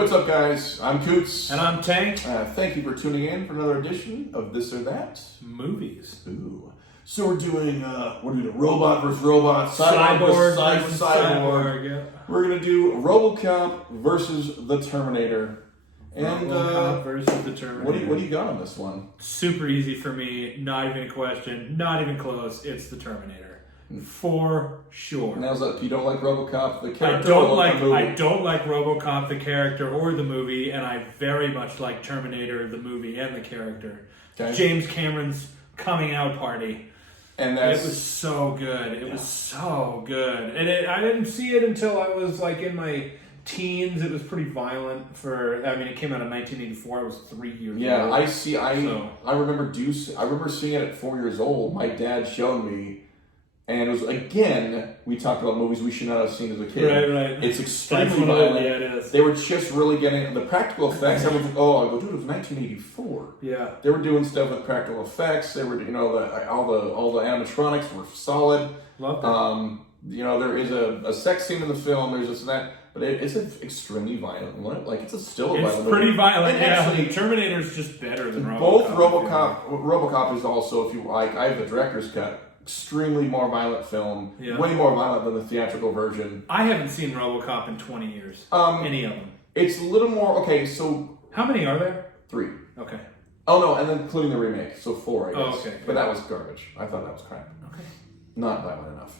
what's up, guys? I'm Coots. And I'm Tank. Thank you for tuning in for another edition of This or That. Movies. Ooh. So we're doing robot versus robot, Cyborg versus cyborg. Yeah. We're going to do Robocop versus the Terminator. And Robocop versus the Terminator. What do you got on this one? Super easy for me. Not even a question. Not even close. It's the Terminator. For sure. Now, you don't like Robocop, the character? I don't like Robocop, the character, or the movie, and I very much like Terminator, the movie, and the character. Okay. James Cameron's coming out party. And it was so good. It was so good. And I didn't see it until I was like in my teens. It was pretty violent it came out in 1984. I was 3 years old. Yeah, I remember seeing it at 4 years old. My dad showed me. And it was, again, we talked about movies we should not have seen as a kid. Right. It's extremely violent. Yeah, it is. They were just really getting the practical effects. Everyone's like, oh, I go, dude, it was 1984. Yeah. They were doing stuff with practical effects. They were, all the animatronics were solid. Loved it. There is a sex scene in the film. There's this and that. But it's an extremely violent one. Like, it's still a violent movie. It's pretty violent, and yeah. Actually, Terminator's just better than Robocop. Both Robocop is also, if you like, I have the director's cut. Extremely more violent film, way more violent than the theatrical version. I haven't seen Robocop in 20 years. Any of them. It's a little more, okay, so... How many are there? 3. Okay. Oh no, and then including the remake, so 4, I guess. Oh, okay. But that was garbage. I thought that was crap. Okay. Not violent enough.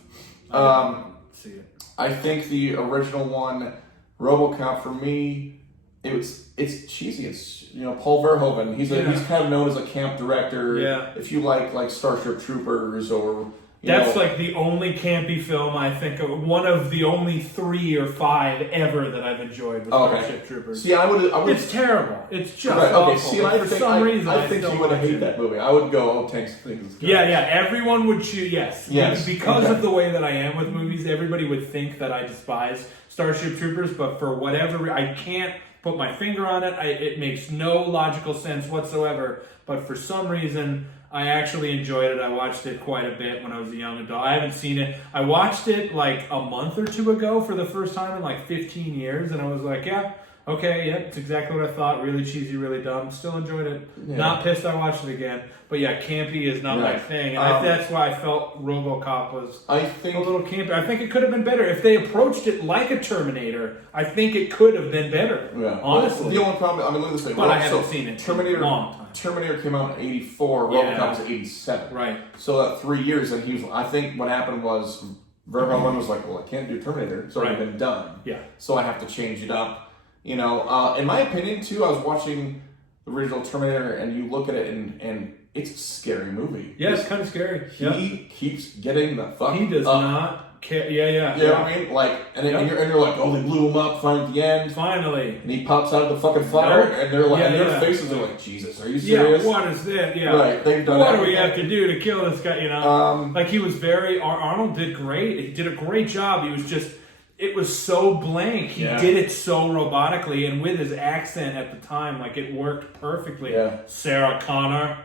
I didn't see it. I think the original one, Robocop, for me, it's cheesy. It's Paul Verhoeven. He's kind of known as a camp director. Yeah. If you like Starship Troopers or that's like the only campy film I think of. One of the only 3 or 5 ever that I've enjoyed with Starship Troopers. See, I would. It's terrible. It's just awful. Okay. See, I think you would hate that movie. I would go, Tank's things. Yeah. Everyone would choose. Yes. Because okay. of the way that I am with movies, everybody would think that I despise Starship Troopers, but for whatever I can't put my finger on it. It makes no logical sense whatsoever. But for some reason, I actually enjoyed it. I watched it quite a bit when I was a young adult. I haven't seen it. I watched it like a month or 2 ago for the first time in like 15 years. And I was like, it's exactly what I thought. Really cheesy, really dumb. Still enjoyed it. Yeah. Not pissed I watched it again. But yeah, campy is not my thing. And that's why I felt Robocop was a little campy. I think it could have been better. If they approached it like a Terminator, I think it could have been better. Yeah. Honestly. Well, the only problem, look at this way. But I haven't seen it Terminator, in a long time. Terminator came out in 84, Robocop was 87. Right. So that 3 years, and I think what happened was, Verhoeven was like, well, I can't do Terminator. It's already been done. Yeah. So I have to change it up. In my opinion, too, I was watching the original Terminator, and you look at it, and it's a scary movie. Yeah, it's kind of scary. He keeps getting the fuck He does not care. Yeah. You know what I mean? Like, and you're like, oh, they blew him up finally at the end. Finally. And he pops out of the fucking fire, and they're like, their faces are like, Jesus, are you serious? Yeah, what is that? Yeah. Right, they've done what do we have to do to kill this guy, like, he was Arnold did great. He did a great job. He was just... It was so blank. He did it so robotically, and with his accent at the time, like, it worked perfectly. Yeah. Sarah Connor.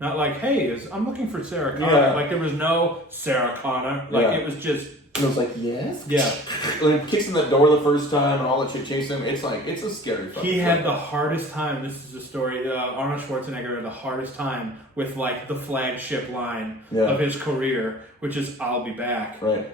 Not like, hey, I'm looking for Sarah Connor. Yeah. Like, there was no Sarah Connor. Like, it was just... And it was like, yes? Yeah. Like, kissing the door the first time and all that shit chasing him. It's like, it's a scary fucking He had the hardest time. This is a story. Arnold Schwarzenegger had the hardest time with, like, the flagship line of his career, which is, I'll be back. Right.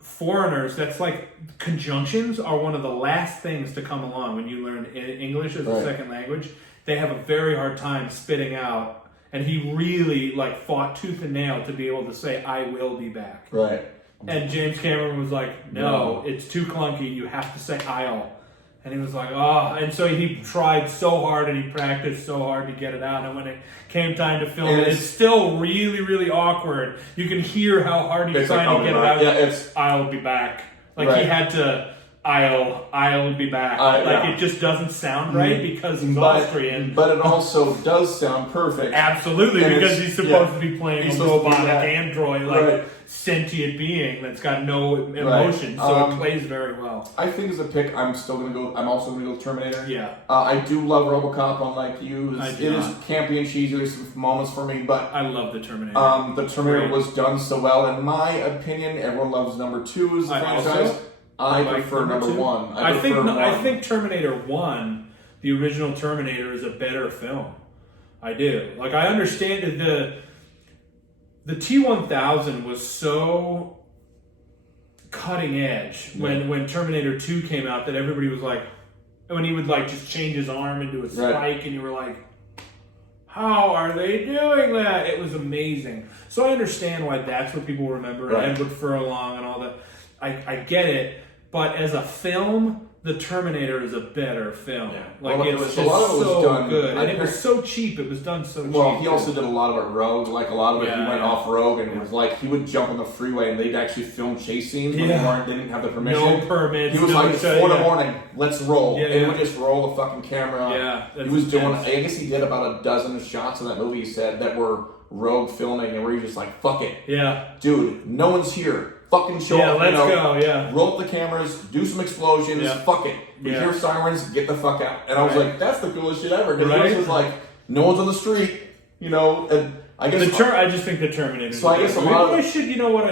Foreigners, that's like, conjunctions are one of the last things to come along when you learn English as a second language. They have a very hard time spitting out, and he really, like, fought tooth and nail to be able to say, I will be back. Right. And James Cameron was like, no, it's too clunky, you have to say I'll. And he was like, oh. And so he tried so hard and he practiced so hard to get it out. And when it came time to film it, it's still really, really awkward. You can hear how hard he's trying to get it out. Yeah, I'll be back. Like, he had to, I'll be back. It just doesn't sound right because he's Austrian. But it also does sound perfect. Absolutely, because he's supposed to be playing a robotic android, like sentient being that's got no emotion, so it plays very well. I think as a pick, I'm also going to go with Terminator. Yeah. I do love Robocop, unlike you. It is campy and cheesy. There's some moments for me, but I love the Terminator. The Terminator was done so well. In my opinion, everyone loves number 2's franchise. I prefer number 1. I think Terminator 1, the original Terminator, is a better film. I do. Like, I understand that the T-1000 was so cutting edge when Terminator 2 came out that everybody was like, when he would like just change his arm into a spike, and you were like, how are they doing that? It was amazing. So I understand why that's what people remember, and Edward Furlong and all that. I get it, but as a film, the Terminator is a better film. Yeah. Like, well, it was a lot of it was so done, good, and it was so cheap. It was done so cheap. Well, he also did a lot of it rogue. Like, a lot of it, he went off rogue, and it was like, he would jump on the freeway, and they'd actually film chase scenes when they didn't have the permission. No permits. He was like, 4 in the morning, let's roll. Yeah, and he would just roll the fucking camera. Yeah. He was doing, I guess he did about a dozen shots in that movie, he said, that were rogue filming, and where he was just like, fuck it. Yeah. Dude, no one's here. Fucking show up. Let's go, roll up the cameras, do some explosions, fuck it. We hear sirens, get the fuck out. And I was like, that's the coolest shit ever. Because it was like, no one's on the street, and I guess... I just think the Terminator... So I guess a lot of... I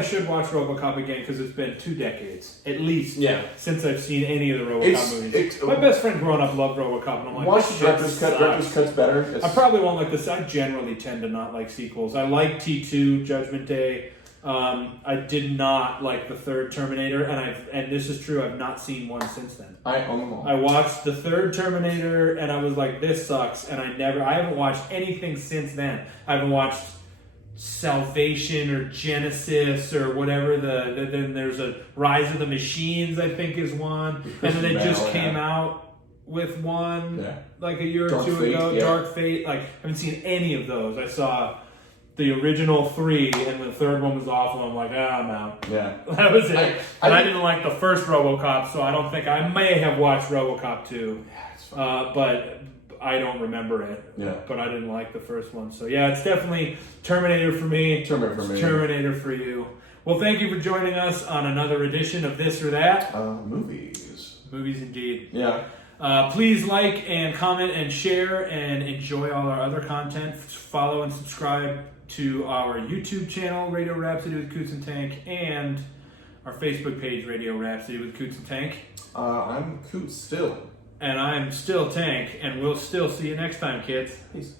should watch Robocop again, because it's been 2 decades, at least, since I've seen any of the Robocop movies. My best friend growing up loved Robocop, and I'm like, watch the director's cut. Director's cut's better. I probably won't like this. I generally tend to not like sequels. I like T2, Judgment Day. I did not like the third Terminator, and this is true, I've not seen one since then. I own them all. I watched the third Terminator, and I was like, this sucks, and I haven't watched anything since then. I haven't watched Salvation or Genesis or whatever, then there's a Rise of the Machines, I think is one, and then they just came out with one like a year or 2 ago, Dark Fate. Like, I haven't seen any of those. I saw the original 3, and the third one was awful. I'm like, I'm out. Yeah. That was it. I didn't like the first Robocop, so I don't think I may have watched Robocop 2. But I don't remember it. Yeah. But I didn't like the first one. So yeah, it's definitely Terminator for me. Terminator for you. Well, thank you for joining us on another edition of This or That. Movies. Movies indeed. Yeah. Please like and comment and share and enjoy all our other content. Follow and subscribe to our YouTube channel, Radio Rhapsody with Coots and Tank, and our Facebook page, Radio Rhapsody with Coots and Tank. I'm Coots still. And I'm still Tank, and we'll still see you next time, kids. Peace.